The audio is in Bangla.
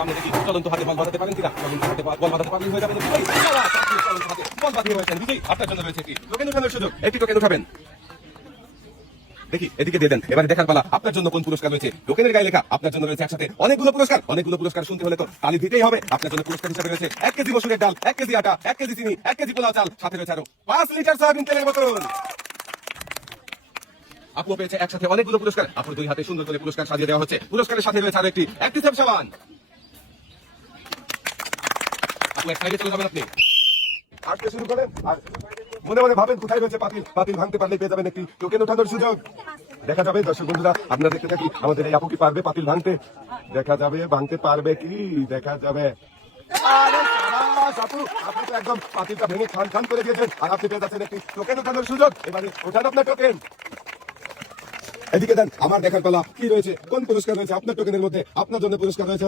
সামনে দেখি চলন্ত হাতে বল বাঁধাতে পারেন কিনা। চলন্ত হাতে বল বাঁধাতে পারলে হয়ে যাবে চলন্ত হাতে বল বাঁধিয়ে হয়েছেন বিজয়ী। আপনার জন্য রয়েছে একটি টোকেন উঠানোর সুযোগ। একটি টোকেন উঠাবেন, দেখি এদিকে দিয়ে দেন। এবারে দেখার পালা আপনার জন্য কোন পুরস্কার রয়েছে। টোকেনের গায়ে লেখা আপনার জন্য রয়েছে একসাথে অনেকগুলো পুরস্কার। অনেকগুলো পুরস্কার শুনতে হলে তো তালি দিতেই হবে। আপনার জন্য পুরস্কার হিসেবে রয়েছে 1 কেজি মসুরের ডাল, 1 কেজি আটা, 1 কেজি চিনি, 1 কেজি পোলাও চাল, সাথে রয়েছে আরো 5 লিটার সয়াবিন তেলের বোতল। আপু পেয়েছে একসাথে অনেকগুলো পুরস্কার। আপুর 2 হাতে সুন্দর করে পুরস্কার সাজিয়ে দেওয়া হচ্ছে। পুরস্কারের সাথে রয়েছে আরো একটি অ্যাক্টিভ সাবান। আপু এক সাইডে চলে যাবেন আপনি। আসতে শুরু করেন আর মনে মনে ভাবেন কোথায় রয়েছে পাতিল। পাতিল ভাঙতে পারলে পেয়ে যাবেন একটি টোকেন ওঠানোর সুযোগ। দেখা যাবে দর্শক বন্ধুরা, আপনারা দেখতে থাকি আমাদের এই আপু কি পারবে পাতিল ভাঙতে। দেখা যাবে ভাঙতে পারবে কি, দেখা যাবে। আরে শাবাশ আপু, আপনি তো একদম পাতিলটা ভেঙে খান খান করে দিয়েছেন। আর আপনি পেয়ে যাচ্ছেন একটি টোকেন ওঠানোর সুযোগ। এবারে ওঠান আপনার টোকেন। এদিকে দেন, আমার দেখার পালা কি রয়েছে, কোন পুরস্কার রয়েছে আপনার টোকেনের মধ্যে। আপনার জন্য পুরস্কার রয়েছে